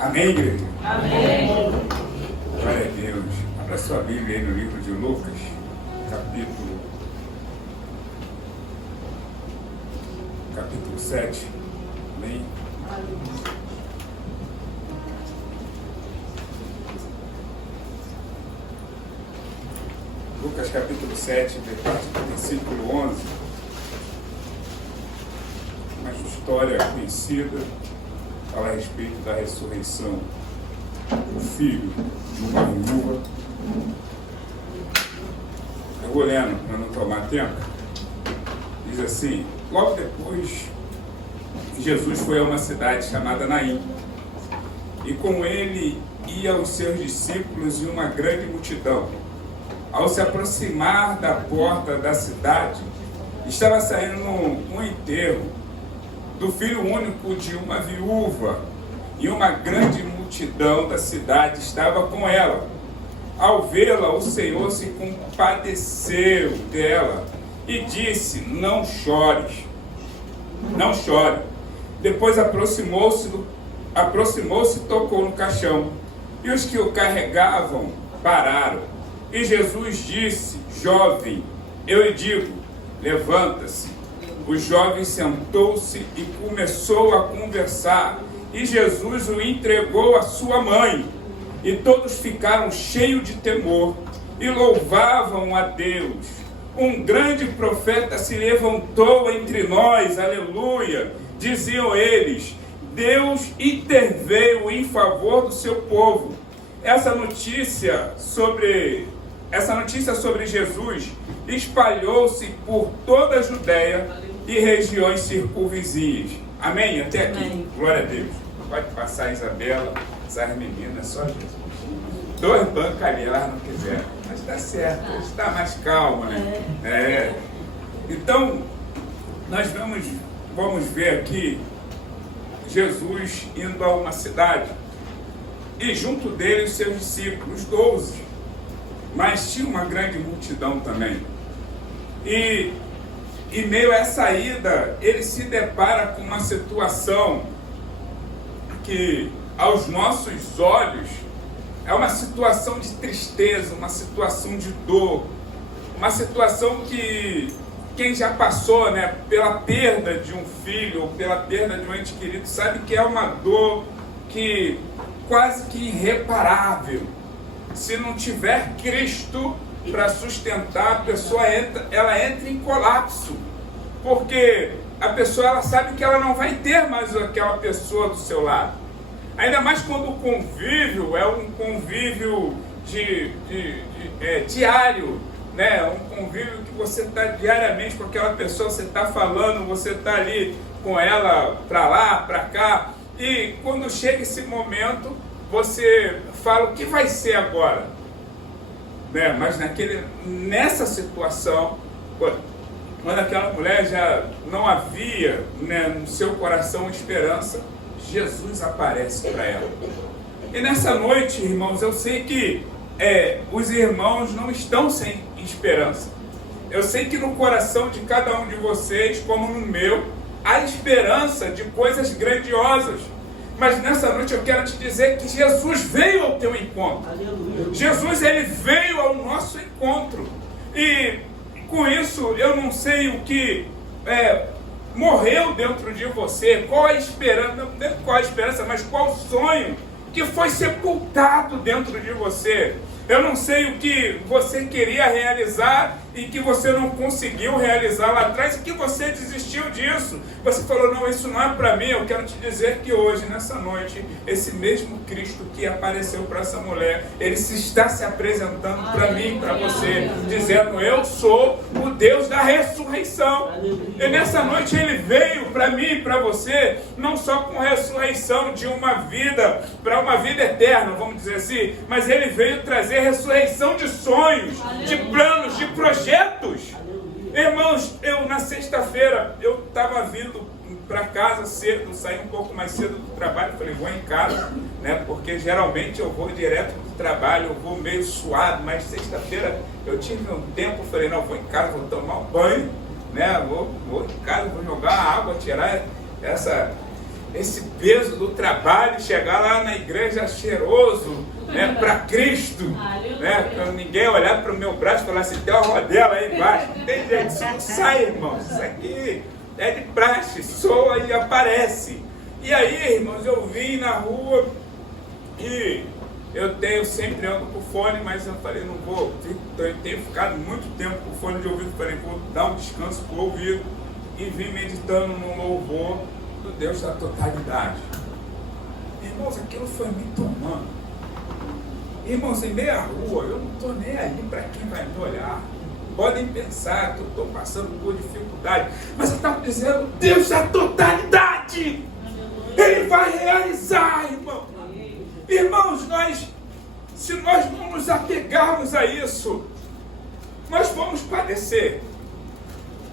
Amém, igreja? Amém. Glória a Deus. Abra sua Bíblia aí no livro de Lucas, capítulo 7. Amém? Lucas capítulo 7, versículo 11. Uma história conhecida, fala a respeito da ressurreição do filho de uma viúva. Eu vou lendo para não tomar tempo. Diz assim: logo depois, Jesus foi a uma cidade chamada Naim, e com ele iam os seus discípulos e uma grande multidão. Ao se aproximar da porta da cidade, estava saindo um enterro do filho único de uma viúva, e uma grande multidão da cidade estava com ela. Ao vê-la, o Senhor se compadeceu dela e disse: não chores, não chore. Depois aproximou-se e tocou no caixão, e os que o carregavam pararam. E Jesus disse: jovem, eu lhe digo, levanta-se. O jovem sentou-se e começou a conversar, e Jesus o entregou à sua mãe. E todos ficaram cheios de temor e louvavam a Deus. Um grande profeta se levantou entre nós, aleluia, diziam eles. Deus interveio em favor do seu povo. Essa notícia sobre Jesus espalhou-se por toda a Judéia e regiões circunvizinhas. Amém? Até aqui. Amém. Glória a Deus. Pode passar a Isabela, essas meninas, só Jesus. 2 bancos ali, elas não quiseram. Mas está certo, está mais calma, né? Então, nós vamos ver aqui Jesus indo a uma cidade. E junto dele os seus discípulos, 12. Mas tinha uma grande multidão também. E em meio a essa ida, ele se depara com uma situação que, aos nossos olhos, é uma situação de tristeza, uma situação de dor, uma situação que quem já passou, né, pela perda de um filho ou pela perda de um ente querido sabe que é uma dor que quase que irreparável. Se não tiver Cristo para sustentar, a pessoa entra em colapso, porque a pessoa ela sabe que ela não vai ter mais aquela pessoa do seu lado. Ainda mais quando o convívio é um convívio diário, né? Um convívio que você está diariamente com aquela pessoa, você está falando, você está ali com ela para lá, para cá, e quando chega esse momento, você fala: o que vai ser agora? Né? Mas nessa situação, quando aquela mulher já não havia, né, no seu coração esperança, Jesus aparece para ela. E nessa noite, irmãos, eu sei que os irmãos não estão sem esperança. Eu sei que no coração de cada um de vocês, como no meu, há esperança de coisas grandiosas. Mas nessa noite eu quero te dizer que Jesus veio ao teu encontro. Aleluia. Jesus, ele veio ao nosso encontro. E com isso eu não sei o que morreu dentro de você, qual a esperança, não qual a esperança, mas qual o sonho que foi sepultado dentro de você. Eu não sei o que você queria realizar e que você não conseguiu realizar lá atrás e que você desistiu disso. Você falou: não, isso não é para mim. Eu quero te dizer que hoje, nessa noite, esse mesmo Cristo que apareceu para essa mulher, ele está se apresentando para mim, para você, dizendo: eu sou o Deus da ressurreição. E nessa noite ele veio para mim e para você, não só com ressurreição de uma vida para uma vida eterna, vamos dizer assim, mas ele veio trazer ressurreição de sonhos, de planos, de projetos. Irmãos, eu na sexta-feira, eu estava vindo para casa cedo, saí um pouco mais cedo do trabalho, falei: vou em casa, né, porque geralmente eu vou direto do trabalho, eu vou meio suado, mas sexta-feira eu tive um tempo, falei: não, vou em casa, vou tomar um banho, né, vou em casa, vou jogar água, tirar esse peso do trabalho, chegar lá na igreja cheiroso, né, para Cristo, né, para ninguém olhar para o meu braço e falar assim, tem uma rodela aí embaixo. Não tem jeito, isso não sai, irmãos. Isso aqui é de praxe, soa e aparece. E aí, irmãos, eu vim na rua e eu sempre ando com fone, mas eu falei, não vou, eu tenho ficado muito tempo com fone de ouvido, falei, vou dar um descanso para o ouvido e vim meditando no louvor do Deus da totalidade. Irmãos, aquilo foi me tomando. Irmãos, em meia rua, eu não estou nem aí para quem vai me olhar. Podem pensar que eu estou passando por dificuldade, mas eu estava dizendo, Deus da totalidade, Ele vai realizar, irmão. Irmãos, se nós não nos apegarmos a isso, nós vamos padecer.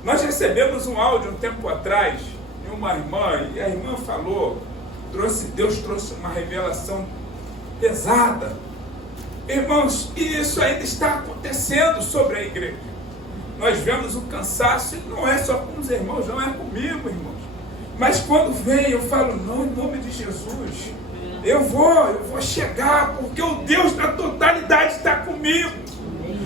Nós recebemos um áudio um tempo atrás de uma irmã, e a irmã falou, Deus trouxe uma revelação pesada. Irmãos, e isso ainda está acontecendo sobre a igreja. Nós vemos o cansaço, e não é só com os irmãos, não é comigo, irmãos. Mas quando vem, eu falo, não, em nome de Jesus, eu vou chegar, porque o Deus da totalidade está comigo.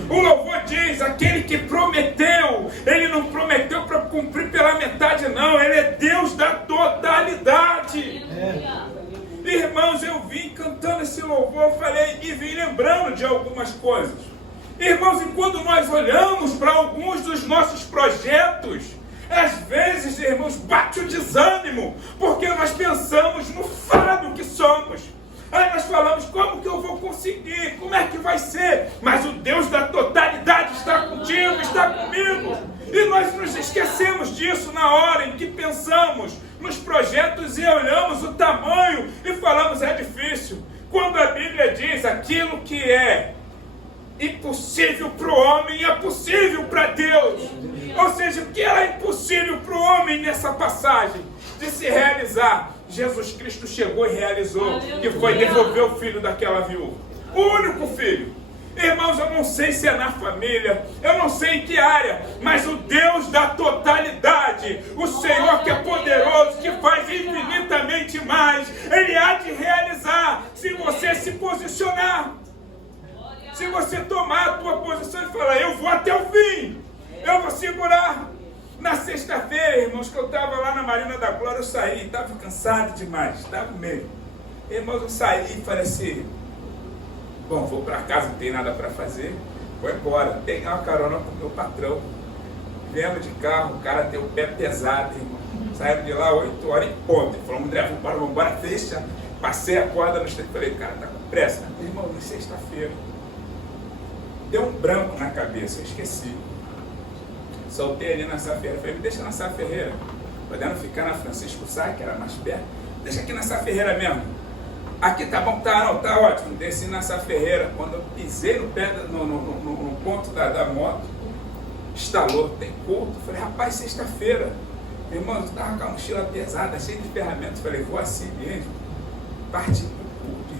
O louvor diz, aquele que prometeu, Ele não prometeu para cumprir pela metade não, Ele é Deus da totalidade. Irmãos, eu vim cantando esse louvor, falei, e vim lembrando de algumas coisas. Irmãos, e quando nós olhamos para alguns dos nossos projetos, às vezes, irmãos, bate o desânimo, porque nós pensamos no fardo que somos. Aí nós falamos, como que eu vou conseguir? Como é que vai ser? Mas o Deus da totalidade está contigo, está comigo. E nós nos esquecemos disso na hora em que pensamos nos projetos e olhamos o tamanho e falamos, é difícil. Quando a Bíblia diz aquilo que é impossível para o homem, é possível para Deus. Ou seja, o que era impossível para o homem nessa passagem de se realizar, Jesus Cristo chegou e realizou, que foi devolver o filho daquela viúva. O único filho. Irmãos, eu não sei se é na família, eu não sei em que área, mas o Deus da totalidade, o Senhor que é poderoso, que faz infinitamente mais, Ele há de realizar, se você se posicionar. Se você tomar a tua posição e falar, eu vou até o fim, eu vou segurar. Na sexta-feira, irmãos, que eu estava lá na Marina da Glória, eu saí, estava cansado demais, estava mesmo. Irmãos, eu saí e falei assim, bom, vou para casa, não tem nada para fazer, vou embora. Peguei uma carona com o meu patrão, viemos de carro, o cara tem o pé pesado, irmão. Saíram de lá 8 horas em ponto. Ele falou, André, vamos embora, fecha. Passei a corda no estado, falei, cara, tá com pressa? Irmão, na sexta-feira. Deu um branco na cabeça, eu esqueci. Soltei ali na Sá Ferreira, falei, me deixa na Sá Ferreira, podendo ficar na Francisco Sá, que era mais perto, deixa aqui na Sá Ferreira mesmo. Aqui tá bom, tá ótimo, desci na Sá Ferreira, quando eu pisei no pé, no ponto da moto, estalou, tem culto, falei, rapaz, sexta-feira, irmão, eu tava com a mochila pesada, cheia de ferramentas, falei, vou assim mesmo, parti pro culto,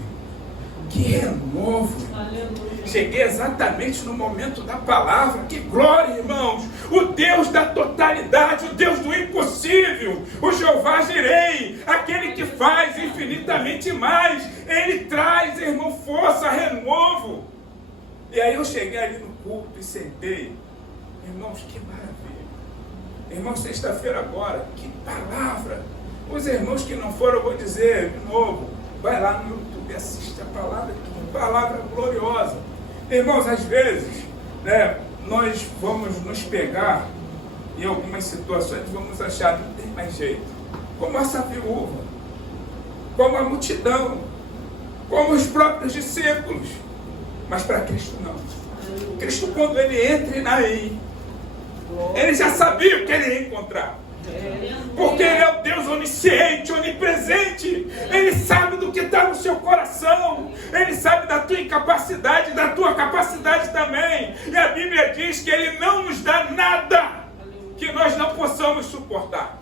que renovo. Cheguei exatamente no momento da palavra. Que glória, irmãos! O Deus da totalidade, o Deus do impossível, o Jeová Jirei, aquele que faz infinitamente mais, Ele traz, irmão, força, renovo. E aí eu cheguei ali no culto e sentei. Irmãos, que maravilha! Irmãos, sexta-feira agora, que palavra! Os irmãos que não foram, eu vou dizer de novo, vai lá no YouTube, assiste a palavra, que palavra gloriosa. Irmãos, às vezes, né, nós vamos nos pegar em algumas situações, vamos achar que não tem mais jeito. Como essa viúva, como a multidão, como os próprios discípulos. Mas para Cristo não. Cristo, quando Ele entra aí, Ele já sabia o que Ele ia encontrar. Porque Ele é o Deus onisciente, onipresente. Ele sabe do que está no seu coração. Ele sabe da tua incapacidade, da tua capacidade também. E a Bíblia diz que Ele não nos dá nada que nós não possamos suportar.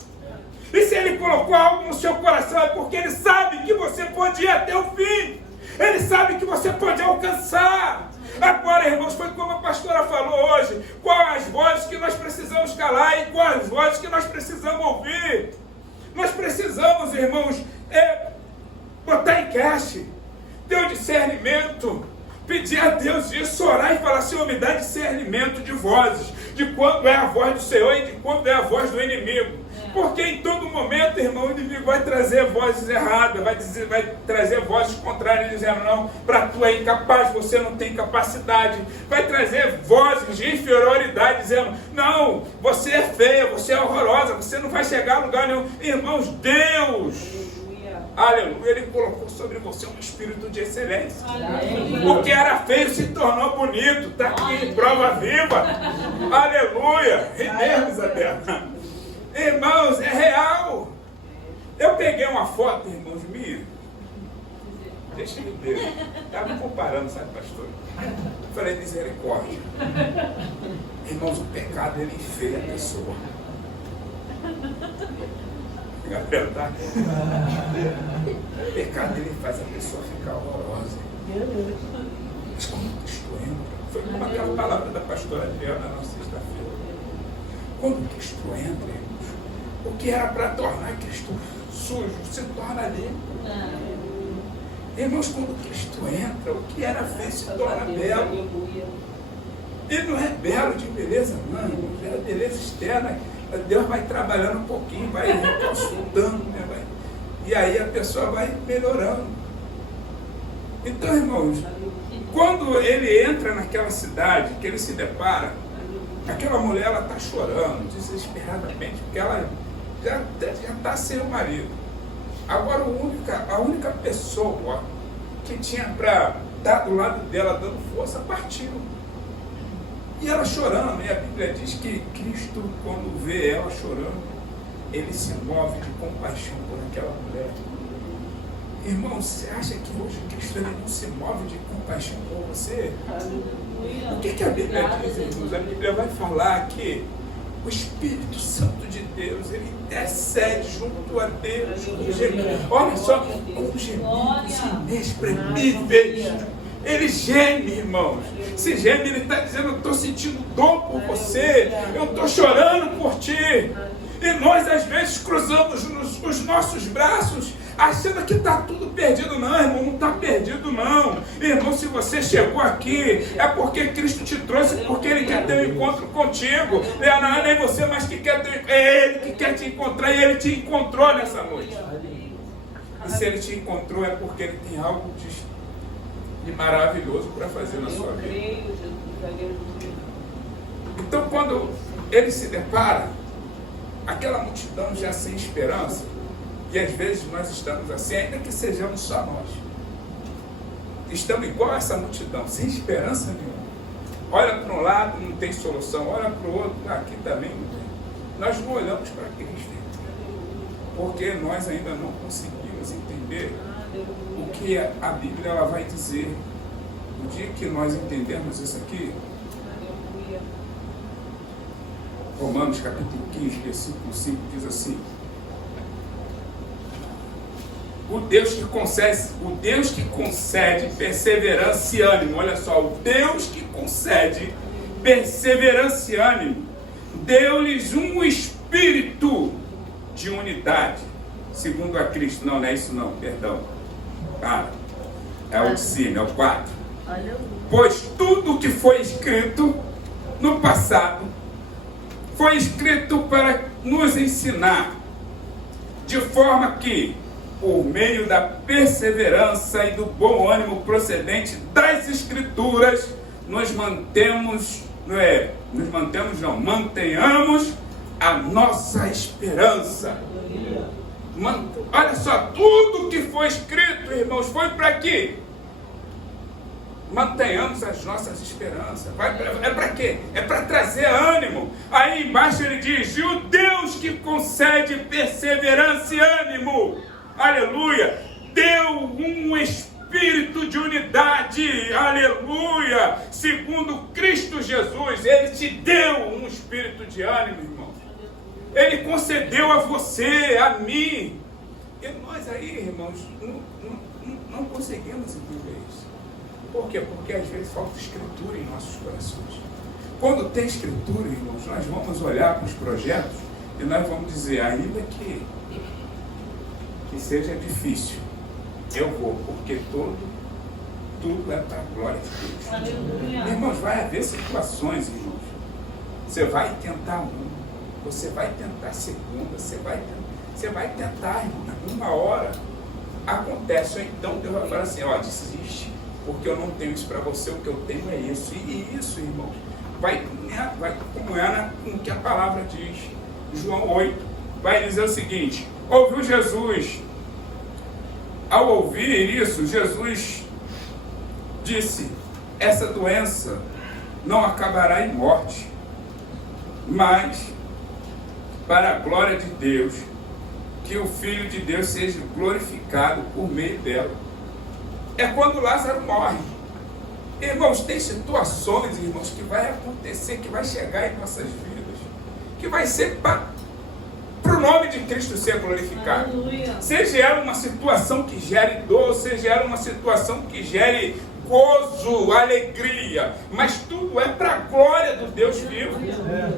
E se Ele colocou algo no seu coração, é porque Ele sabe que você pode ir até o fim. Ele sabe que você pode alcançar. Agora, irmãos, foi como a pastora falou hoje, quais as vozes que nós precisamos calar e quais as vozes que nós precisamos ouvir. Nós precisamos, irmãos, botar em cash, ter o discernimento, pedir a Deus isso, orar e falar: Senhor, me dá discernimento de vozes, de quando é a voz do Senhor e de quando é a voz do inimigo. Porque em todo momento, irmão, o inimigo vai trazer vozes erradas, vai trazer vozes contrárias, dizendo: não, para tu é incapaz, você não tem capacidade. Vai trazer vozes de inferioridade, dizendo: não, você é feia, você é horrorosa, você não vai chegar a lugar nenhum. Irmãos, Deus, aleluia, Ele colocou sobre você um espírito de excelência. Aleluia. O que era feio se tornou bonito. Está aqui, prova viva. Aleluia. Renê, Isabela. Irmãos, é real. Eu peguei uma foto, irmãos, minha. Deixa eu ver. Estava comparando, sabe, pastor? Falei: misericórdia. Irmãos, o pecado, ele enfeia a pessoa. É verdade. O pecado, ele faz a pessoa ficar horrorosa. Mas quando Cristo entra, foi como aquela palavra da pastora Adriana na sexta-feira. Quando Cristo entra, irmãos, o que era para tornar Cristo sujo se torna limpo. Irmãos, quando Cristo entra, o que era feio se torna belo. Ele não é belo de beleza, não, irmãos, é beleza externa. Deus vai trabalhando um pouquinho, vai consultando, né? E aí a pessoa vai melhorando. Então, irmãos, quando ele entra naquela cidade, que ele se depara, aquela mulher, ela está chorando desesperadamente, porque ela já está sem o marido. Agora a única pessoa que tinha para estar do lado dela dando força partiu. E ela chorando, e a Bíblia diz que Cristo, quando vê ela chorando, ele se move de compaixão por aquela mulher. Irmão, você acha que hoje Cristo ele não se move de compaixão por você? O que a Bíblia diz, irmãos? A Bíblia vai falar que o Espírito Santo de Deus, ele intercede junto a Deus. Olha só, com gemidos inexprimíveis. Ele geme, irmãos. Se geme, ele está dizendo: eu estou sentindo dor por você, eu estou chorando por ti. E nós às vezes cruzamos os nossos braços achando que está tudo perdido. Não, irmão, não está perdido não. Irmão, se você chegou aqui, é porque Cristo te trouxe, porque Ele quer ter um encontro contigo. Não é nem você, mas que quer ter, é Ele que quer te encontrar, e Ele te encontrou nessa noite. E se Ele te encontrou, é porque Ele tem algo de maravilhoso para fazer na sua vida. Então, quando Ele se depara, aquela multidão já sem esperança, e às vezes nós estamos assim, ainda que sejamos só nós, estamos igual a essa multidão, sem esperança nenhuma. Olha para um lado, não tem solução, olha para o outro, aqui também não tem. Nós não olhamos para Cristo, porque nós ainda não conseguimos entender o que a Bíblia ela vai dizer. No dia que nós entendermos isso aqui, Romanos capítulo 15, versículo 5 diz assim: o Deus que concede perseverança e ânimo, olha só, o Deus que concede perseverança e ânimo, deu-lhes um espírito de unidade, segundo a Cristo. Não é isso não, perdão. É o de cima, é o 4. Pois tudo o que foi escrito no passado foi escrito para nos ensinar, de forma que, por meio da perseverança e do bom ânimo procedente das Escrituras, mantenhamos a nossa esperança. Olha só, tudo que foi escrito, irmãos, foi para quê? Mantenhamos as nossas esperanças. É para quê? É para trazer ânimo. Aí embaixo ele diz: e o Deus que concede perseverança e ânimo, aleluia, deu um espírito de unidade, aleluia, segundo Cristo Jesus. Ele te deu um espírito de ânimo, irmão. Ele concedeu a você, a mim. E nós aí, irmãos, não conseguimos entender isso. Por quê? Porque às vezes falta escritura em nossos corações. Quando tem escritura, irmãos, nós vamos olhar para os projetos e nós vamos dizer: ainda que que seja difícil, eu vou, porque tudo é para a glória de Deus. Aleluia. Irmãos, vai haver situações, irmãos. Você vai tentar você vai tentar segunda, você vai tentar, irmão, uma hora acontece, ou então Deus vai falar assim, ó, desiste, porque eu não tenho isso para você, o que eu tenho é isso. E isso, irmãos, vai comunhar com o que a palavra diz. João 8 vai dizer o seguinte: ouviu Jesus. Ao ouvir isso, Jesus disse: essa doença não acabará em morte, mas para a glória de Deus, que o Filho de Deus seja glorificado por meio dela. É quando Lázaro morre. Irmãos, tem situações, irmãos, que vai acontecer, que vai chegar em nossas vidas, que vai ser para o nome de Cristo ser glorificado. Aleluia. Seja ela uma situação que gere dor, seja ela uma situação que gere gozo, alegria, mas tudo é para a glória do Deus vivo.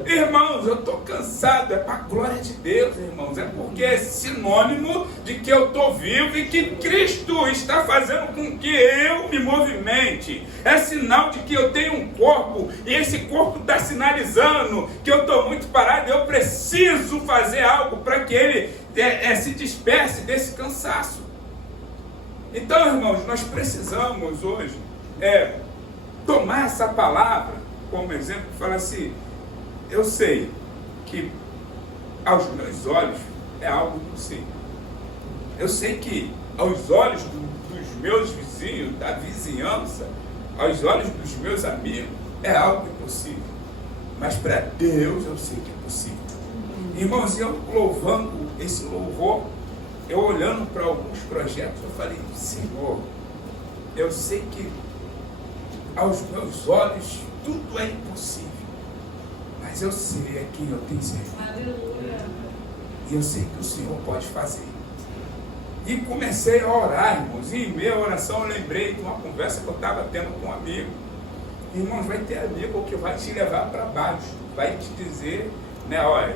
Irmãos, eu estou cansado, é para a glória de Deus, irmãos, é porque é sinônimo de que eu estou vivo e que Cristo está fazendo com que eu me movimente. É sinal de que eu tenho um corpo e esse corpo está sinalizando que eu estou muito parado, eu preciso fazer algo para que ele se disperse desse cansaço. Então, irmãos, nós precisamos hoje tomar essa palavra como exemplo e falar assim: eu sei que aos meus olhos é algo impossível. Eu sei que aos olhos dos meus vizinhos, da vizinhança, aos olhos dos meus amigos, é algo impossível. Mas para Deus eu sei que é possível. Irmãos, eu louvando esse louvor, eu olhando para alguns projetos, eu falei: Senhor, eu sei que aos meus olhos tudo é impossível, mas eu sei a quem eu tenho certeza. Aleluia. E eu sei que o Senhor pode fazer. E comecei a orar, irmãos, e em meia oração eu lembrei de uma conversa que eu estava tendo com um amigo. Irmãos, vai ter amigo que vai te levar para baixo, vai te dizer, né, olha,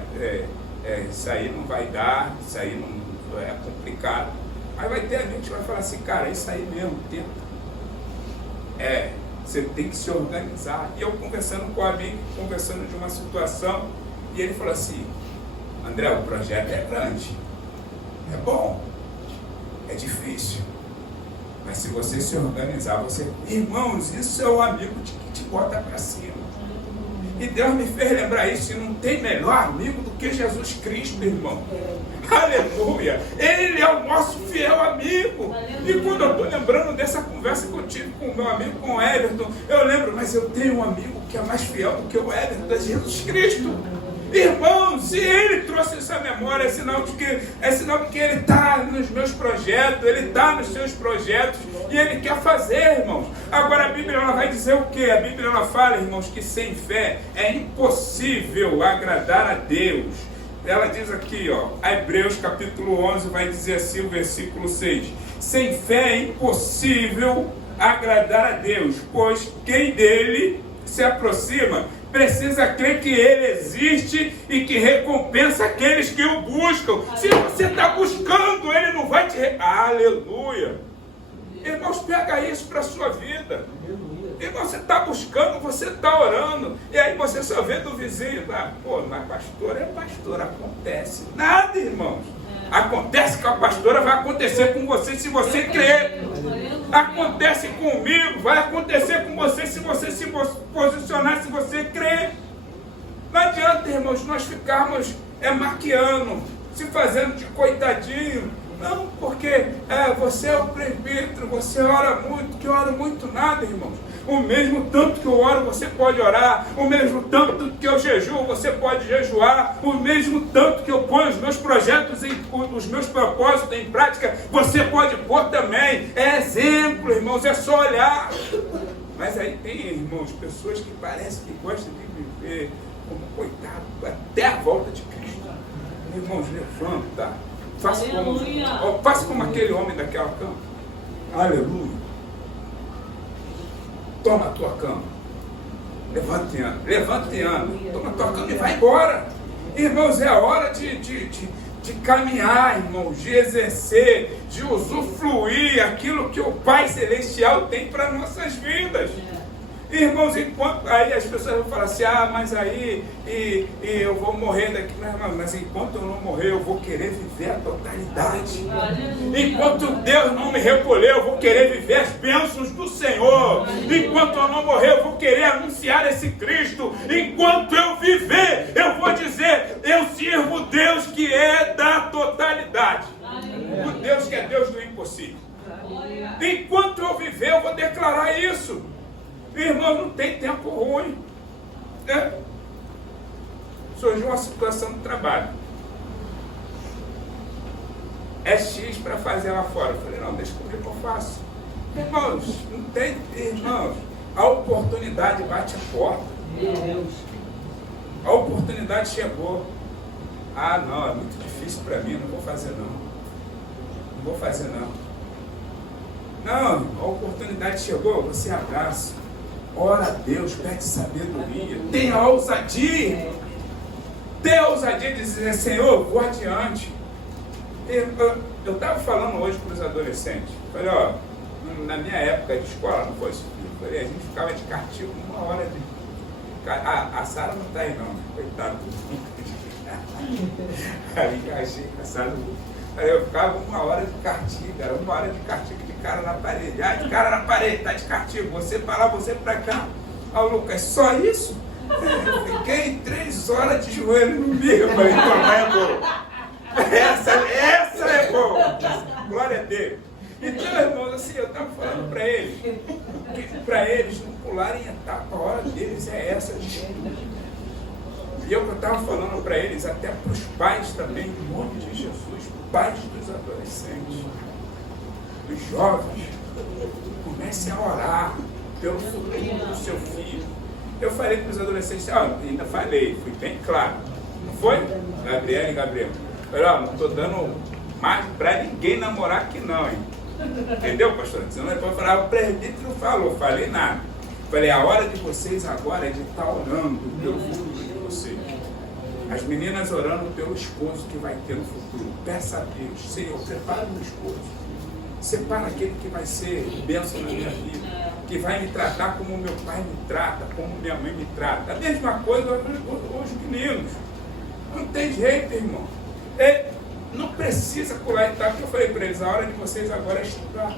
isso aí não vai dar, isso aí não é complicado. Aí vai ter amigo que vai falar assim: cara, isso aí mesmo, tenta. Você tem que se organizar. E eu conversando com o amigo, conversando de uma situação, e ele falou assim: André, o projeto é grande, é bom, é difícil, mas se você se organizar, você... Irmãos, isso é o amigo que te bota para cima. E Deus me fez lembrar isso, e não tem melhor amigo do que Jesus Cristo, irmão. Aleluia! Ele é o nosso fiel amigo. E quando eu estou lembrando dessa conversa que eu tive com o meu amigo, com o Everton, eu lembro, mas eu tenho um amigo que é mais fiel do que o Everton, é Jesus Cristo. Irmão, se ele trouxe essa memória, é sinal de que ele está nos meus projetos, ele está nos seus projetos, e ele quer fazer, irmãos. Agora a Bíblia ela vai dizer o quê? A Bíblia ela fala, irmãos, que sem fé é impossível agradar a Deus. Ela diz aqui, ó, Hebreus capítulo 11 vai dizer assim, o versículo 6: sem fé é impossível agradar a Deus, pois quem dele se aproxima precisa crer que ele existe e que recompensa aqueles que o buscam. Se você está buscando, ele não vai te... Aleluia! Irmãos, pega isso para a sua vida. Irmão, você está buscando, você está orando, e aí você só vê do vizinho: mas pastor é pastor, acontece. Nada, irmãos. Acontece com a pastora, vai acontecer com você se você crer. Acontece comigo, vai acontecer com você se você se posicionar, se você crer. Não adianta, irmãos, nós ficarmos maquiando, se fazendo de coitadinho. Não, porque você é o presbítero, você ora muito, que eu oro muito nada, irmãos. O mesmo tanto que eu oro, você pode orar. O mesmo tanto que eu jejuo, você pode jejuar. O mesmo tanto que eu ponho os meus projetos, os meus propósitos em prática, você pode pôr também. É exemplo, irmãos, é só olhar. Mas aí tem, irmãos, pessoas que parecem que gostam de viver como coitado até a volta de Cristo. Irmãos, levanta. Faça como aquele homem daquela cama. Aleluia. Toma a tua cama. Levanta e anda. Toma a tua cama e vai embora. Irmãos, é a hora de de caminhar, irmãos, de exercer, de usufruir aquilo que o Pai Celestial tem para nossas vidas. Irmãos, enquanto aí as pessoas vão falar assim, mas aí eu vou morrer daqui, mas enquanto eu não morrer, eu vou querer viver a totalidade. Enquanto Deus não me recolher, eu vou querer viver as bênçãos do Senhor. Enquanto eu não morrer, eu vou querer anunciar esse Cristo. Enquanto eu viver, eu vou dizer, eu sirvo o Deus que é da totalidade. O Deus que é Deus do impossível. Enquanto eu viver, eu vou declarar isso. Irmão, não tem tempo ruim. Surgiu uma situação no trabalho. É X para fazer lá fora. Eu falei, não, deixa comigo que eu faço. Irmãos, não tem, irmãos, a oportunidade bate a porta. Meu Deus. A oportunidade chegou. Não, é muito difícil para mim, não vou fazer não. Não vou fazer não. Não, a oportunidade chegou, você abraça. Ora a Deus, pede sabedoria, tenha ousadia. Tenha ousadia de dizer, Senhor, vou adiante. Eu estava falando hoje para os adolescentes. Falei, na minha época de escola, não foi isso. Falei, a gente ficava de castigo 1 hora de... A Sara não está aí não, coitado. Aí achei que a Sara... Eu ficava 1 hora de castigo, era 1 hora de castigo de cara na parede. De cara na parede, tá de castigo, você para lá, você para cá. Lucas, só isso? Eu fiquei 3 horas de joelho no meio. Eu falei, é bom. Essa é boa. Glória a Deus. Então, irmãos, assim, eu estava falando para eles, que para eles não pularem etapa, a hora deles é essa de estudo. E eu estava falando para eles, até para os pais também, em nome de Jesus, pais dos adolescentes, dos jovens, comecem a orar pelo futuro do seu filho. Eu falei para os adolescentes, ainda falei, fui bem claro, não foi? Gabriel e Gabriel. Falei, não estou dando mais para ninguém namorar aqui não, hein? Entendeu, pastor? Senão depois falar, o presbítero falou, falei nada. Falei, a hora de vocês agora é de estar orando pelo futuro de vocês. As meninas orando pelo esposo que vai ter no futuro. Peça a Deus, Senhor, prepara o meu esposo. Separa aquele que vai ser bênção na minha vida, que vai me tratar como meu pai me trata, como minha mãe me trata. A mesma coisa os meninos. Não tem jeito, irmão. Não precisa pular etapa, que eu falei para eles, a hora de vocês agora é estudar.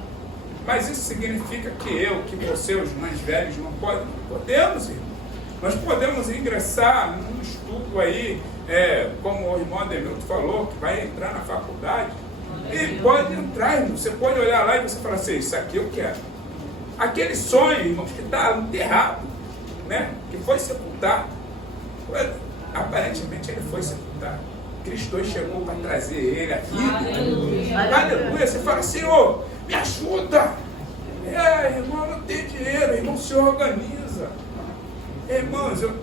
Mas isso significa que você, os mais velhos, não podem? Não podemos, irmão. Nós podemos ingressar num estudo aí, como o irmão Ademilton falou, que vai entrar na faculdade. E pode entrar, irmão. Você pode olhar lá e você falar assim, isso aqui eu quero. Aquele sonho, irmãos, que está enterrado, né? Que foi sepultado. Aparentemente ele foi sepultado. Cristo hoje chegou para trazer ele aqui. Aleluia. Você fala, Senhor, me ajuda. Irmão, não tem dinheiro, irmão, se organiza. Irmãos, eu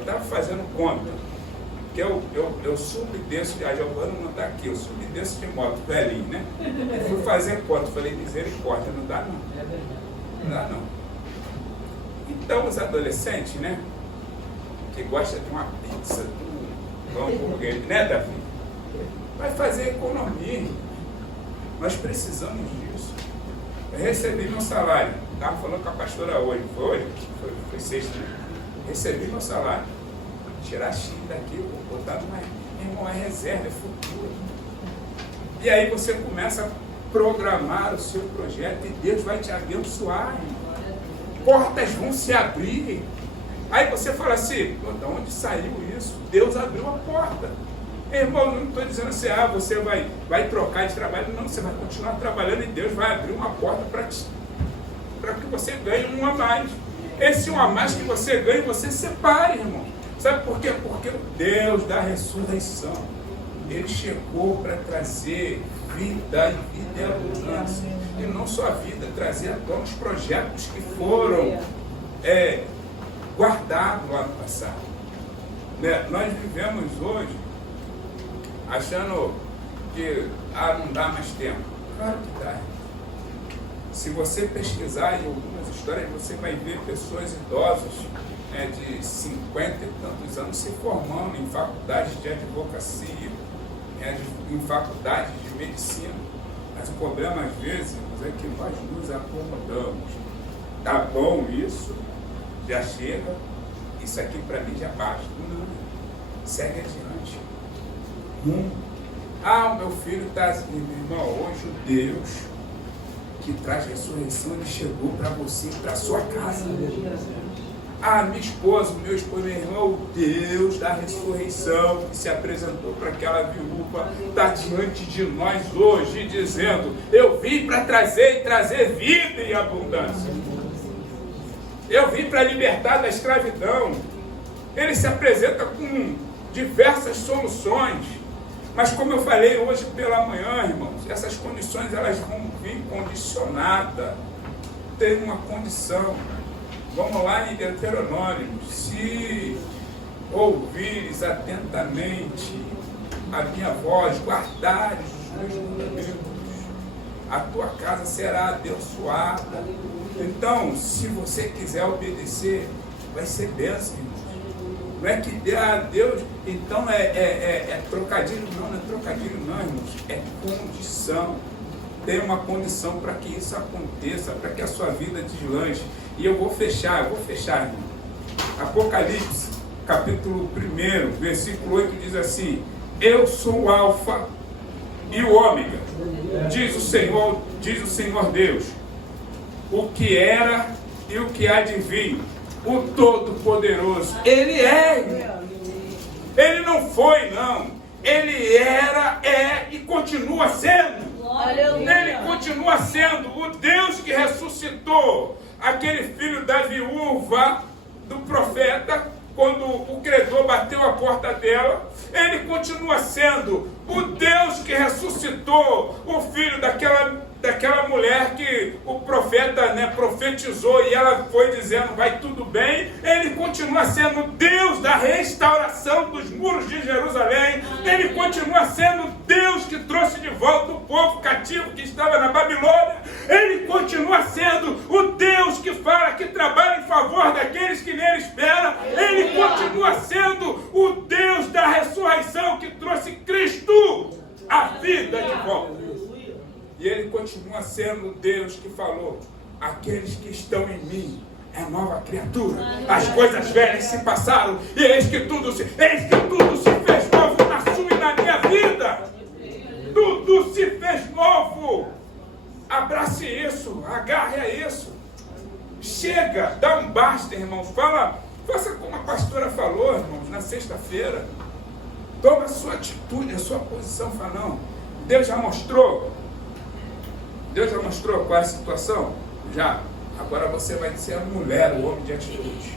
estava fazendo conta, que eu subo e desço, a Giovana não está aqui, eu subo e desço de moto, velhinho, né? Eu fui fazer conta, falei, misericórdia, não dá não. Não dá não. Então os adolescentes, né, que gostam de uma pizza, de um hambúrguer, né, Davi? Vai fazer economia. Nós precisamos disso. Eu recebi meu salário. Estava falando com a pastora hoje. Foi sexta, né? Recebi meu salário. Tirar X daqui, vou botar numa. Irmão, é reserva, é futuro. E aí você começa a programar o seu projeto e Deus vai te abençoar, irmão. Portas vão se abrir. Aí você fala assim, de onde saiu isso? Deus abriu a porta. Irmão, não estou dizendo assim, você vai trocar de trabalho. Não, você vai continuar trabalhando e Deus vai abrir uma porta para que você ganhe um a mais. Esse um a mais que você ganha, você separe, irmão. Sabe por quê? Porque o Deus da ressurreição, Ele chegou para trazer vida e vida em abundância. E não só a vida, trazer à tona os projetos que foram guardados lá no passado. Né? Nós vivemos hoje achando que não dá mais tempo. Claro que dá. Se você pesquisar em algumas histórias, você vai ver pessoas idosas de 50 e tantos anos se formando em faculdades de advocacia, em faculdades de medicina. Mas o problema, às vezes, é que nós nos acomodamos. Tá bom isso, já chega, isso aqui para mim já basta. Não, segue adiante. O meu filho está assim, meu irmão, hoje o Deus que traz ressurreição, ele chegou para você, para sua casa. Minha esposa, meu esposo, meu irmão, o Deus da ressurreição que se apresentou para aquela viúva, está diante de nós hoje, dizendo: eu vim para trazer vida em abundância. Eu vim para libertar da escravidão. Ele se apresenta com diversas soluções. Mas como eu falei hoje pela manhã, irmãos, essas condições elas vão vir condicionadas. Tem uma condição. Vamos lá em Deuteronômio: se ouvires atentamente a minha voz, guardares os meus mandamentos, a tua casa será abençoada. Então, se você quiser obedecer, vai ser bênção, irmão. Não é que Deus, então é trocadilho, não é trocadilho não, irmãos, é condição. Tem uma condição para que isso aconteça, para que a sua vida deslanche. E eu vou fechar, irmão. Apocalipse, capítulo 1, versículo 8, diz assim: eu sou o Alfa e o Ômega, diz o Senhor Deus, o que era e o que há de vir, o Todo-Poderoso. Ele é. Ele não foi, não. Ele era, é e continua sendo. Ele continua sendo o Deus que ressuscitou aquele filho da viúva do profeta quando o credor bateu a porta dela. Ele continua sendo o Deus que ressuscitou o filho daquela mulher que o profeta, profetizou e ela foi dizendo: vai tudo bem. Ele continua sendo Deus da restauração dos muros de Jerusalém. Ele continua sendo Deus que trouxe de volta o povo cativo que estava na Babilônia. Ele continua sendo o Deus que fala, que trabalha em favor daqueles que nele esperam. Ele continua sendo o Deus da ressurreição que trouxe Cristo à vida de volta. E ele continua sendo o Deus que falou: aqueles que estão em mim é nova criatura. As coisas velhas se passaram e eis que tudo se fez novo na sua e na minha vida. Tudo se fez novo. Abrace isso, agarre a isso. Chega, dá um basta, irmãos. Faça como a pastora falou, irmãos, na sexta-feira. Toma a sua atitude, a sua posição. Fala: não, Deus já mostrou qual é a situação? Já. Agora você vai ser a mulher, o homem de atitude.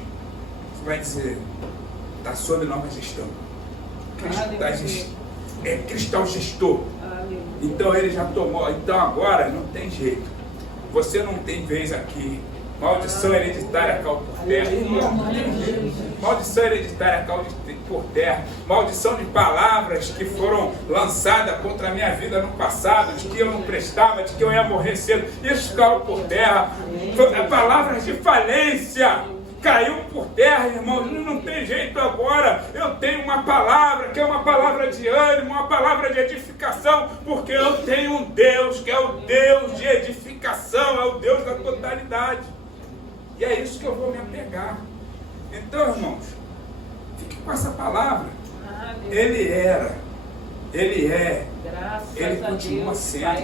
Você vai dizer: está sob nova gestão. Cristo é o gestor. Então ele já tomou. Então agora não tem jeito. Você não tem vez aqui. Maldição hereditária caiu por terra. Maldição hereditária caiu por terra. Maldição de palavras que foram lançadas contra a minha vida no passado, de que eu não prestava, de que eu ia morrer cedo. Isso caiu por terra. Palavras de falência caiu por terra, irmãos. Não tem jeito agora. Eu tenho uma palavra que é uma palavra de ânimo, uma palavra de edificação, porque eu tenho um Deus que é o Deus de edificação, é o Deus da totalidade. E é isso que eu vou me apegar. Então, irmãos, fique com essa palavra. Ele era, ele é, ele continua sendo.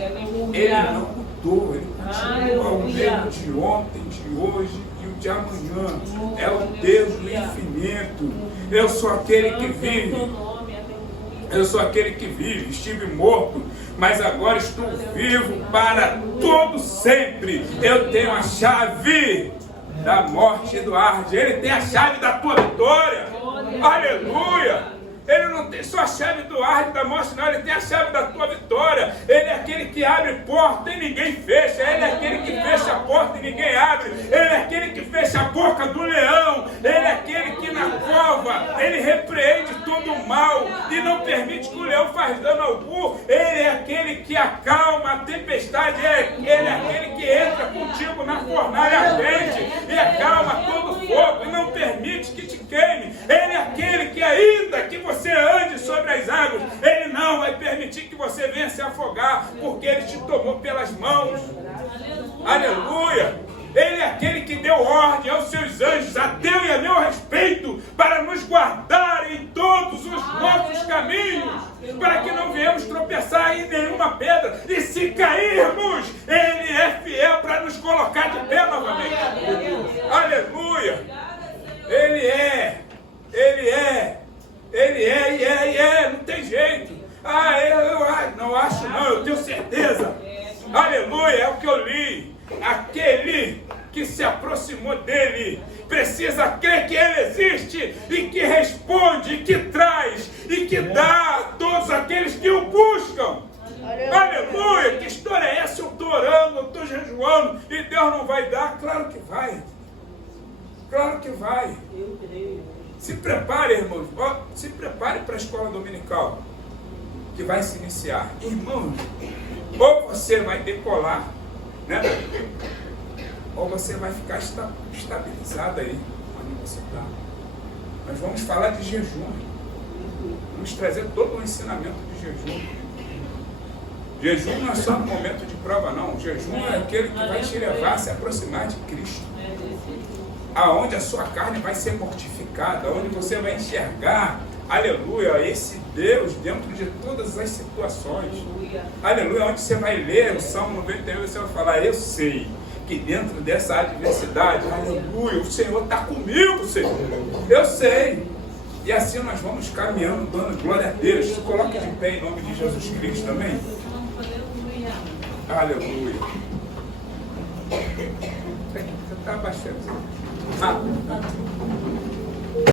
Ele não mudou, ele continua o mesmo de ontem, de hoje e o de amanhã. É o Deus do infinito. Eu sou aquele que vive. Eu sou aquele que vive. Estive morto, mas agora estou vivo para todo sempre. Eu tenho a chave da morte e do Hades. Ele tem a chave da tua vitória. Aleluia! Ele não tem só a chave do Hades, da morte, não. Ele tem a chave da tua vitória. Ele é aquele que abre porta e ninguém fecha. Ele é aquele que fecha a porta e ninguém abre. Ele é aquele que fecha a boca do leão. Ele é aquele que na cova ele repreende todo o mal e não permite que o leão faça dano algum. Ele é aquele que acalma a tempestade. Ele é aquele que entra contigo na fornalha ardente e acalma todo o fogo e não permite que te queime. Ele é aquele que ainda que você ande sobre as águas, ele não não vai permitir que você venha se afogar, porque Ele te tomou pelas mãos. Aleluia! Ele é aquele que deu ordem aos seus anjos, a teu e a meu respeito, para nos guardar em todos os nossos caminhos, para que não venhamos tropeçar em nenhuma pedra. E se cairmos, Ele é fiel para nos colocar de pé novamente. Aleluia! Ele é, não tem jeito. Não acho não, eu tenho certeza. Aleluia, é o que eu li. Aquele que se aproximou dele precisa crer que ele existe e que responde, que traz e que dá a todos aqueles que o buscam. Aleluia! Que história é essa? Eu estou orando, eu estou jejuando e Deus não vai dar? Claro que vai. Claro que vai. Se prepare, irmãos. Se prepare para a escola dominical que vai se iniciar. Irmãos, ou você vai decolar, né? Ou você vai ficar estabilizado aí onde você está. Nós vamos falar de jejum. Vamos trazer todo o ensinamento de jejum. Jejum não é só no momento de prova, não. Jejum é aquele que vai te levar a se aproximar de Cristo. Aonde a sua carne vai ser mortificada, onde você vai enxergar, aleluia, esse Deus dentro de todas as situações. Aleluia, onde você vai ler o Salmo 91, você vai falar, eu sei que dentro dessa adversidade, aleluia, o Senhor está comigo, Senhor. Eu sei. E assim nós vamos caminhando, dando glória a Deus. Se coloque de pé em nome de Jesus Cristo também. Aleluia. Você está abaixando.